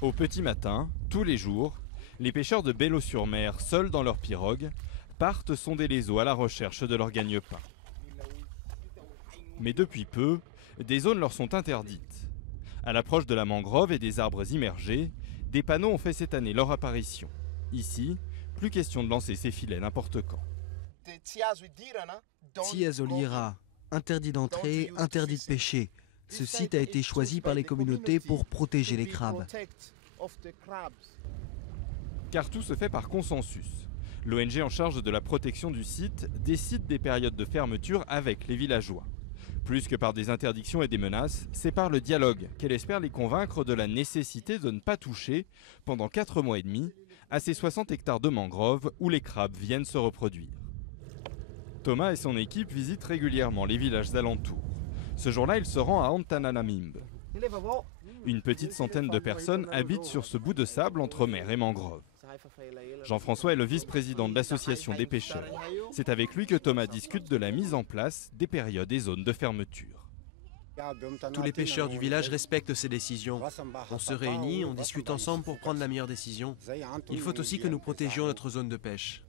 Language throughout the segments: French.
Au petit matin, tous les jours, les pêcheurs de Bello-sur-Mer, seuls dans leur pirogue, partent sonder les eaux à la recherche de leur gagne-pain. Mais depuis peu, des zones leur sont interdites. À l'approche de la mangrove et des arbres immergés, des panneaux ont fait cette année leur apparition. Ici, plus question de lancer ses filets n'importe quand. Tiazolira, interdit d'entrer, interdit de pêcher. Ce site a été choisi par les communautés pour protéger les crabes. Car tout se fait par consensus. L'ONG en charge de la protection du site décide des périodes de fermeture avec les villageois. Plus que par des interdictions et des menaces, c'est par le dialogue qu'elle espère les convaincre de la nécessité de ne pas toucher, pendant 4 mois et demi, à ces 60 hectares de mangroves où les crabes viennent se reproduire. Thomas et son équipe visitent régulièrement les villages alentours. Ce jour-là, il se rend à Antananarivo. Une petite centaine de personnes habitent sur ce bout de sable entre mer et mangrove. Jean-François est le vice-président de l'association des pêcheurs. C'est avec lui que Thomas discute de la mise en place des périodes et zones de fermeture. Tous les pêcheurs du village respectent ces décisions. On se réunit, on discute ensemble pour prendre la meilleure décision. Il faut aussi que nous protégions notre zone de pêche.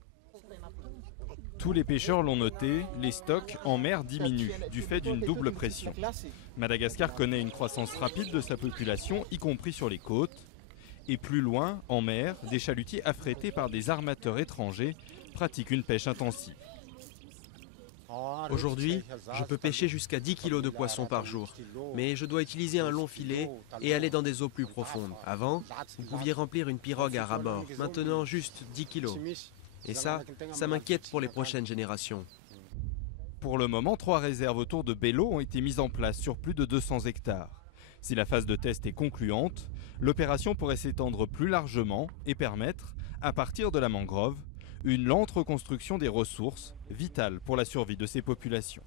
Tous les pêcheurs l'ont noté, les stocks en mer diminuent du fait d'une double pression. Madagascar connaît une croissance rapide de sa population, y compris sur les côtes. Et plus loin, en mer, des chalutiers affrétés par des armateurs étrangers pratiquent une pêche intensive. Aujourd'hui, je peux pêcher jusqu'à 10 kg de poissons par jour, mais je dois utiliser un long filet et aller dans des eaux plus profondes. Avant, vous pouviez remplir une pirogue à ras-bord, maintenant juste 10 kg. Et ça m'inquiète pour les prochaines générations. Pour le moment, 3 réserves autour de Bello ont été mises en place sur plus de 200 hectares. Si la phase de test est concluante, l'opération pourrait s'étendre plus largement et permettre, à partir de la mangrove, une lente reconstruction des ressources, vitale pour la survie de ces populations.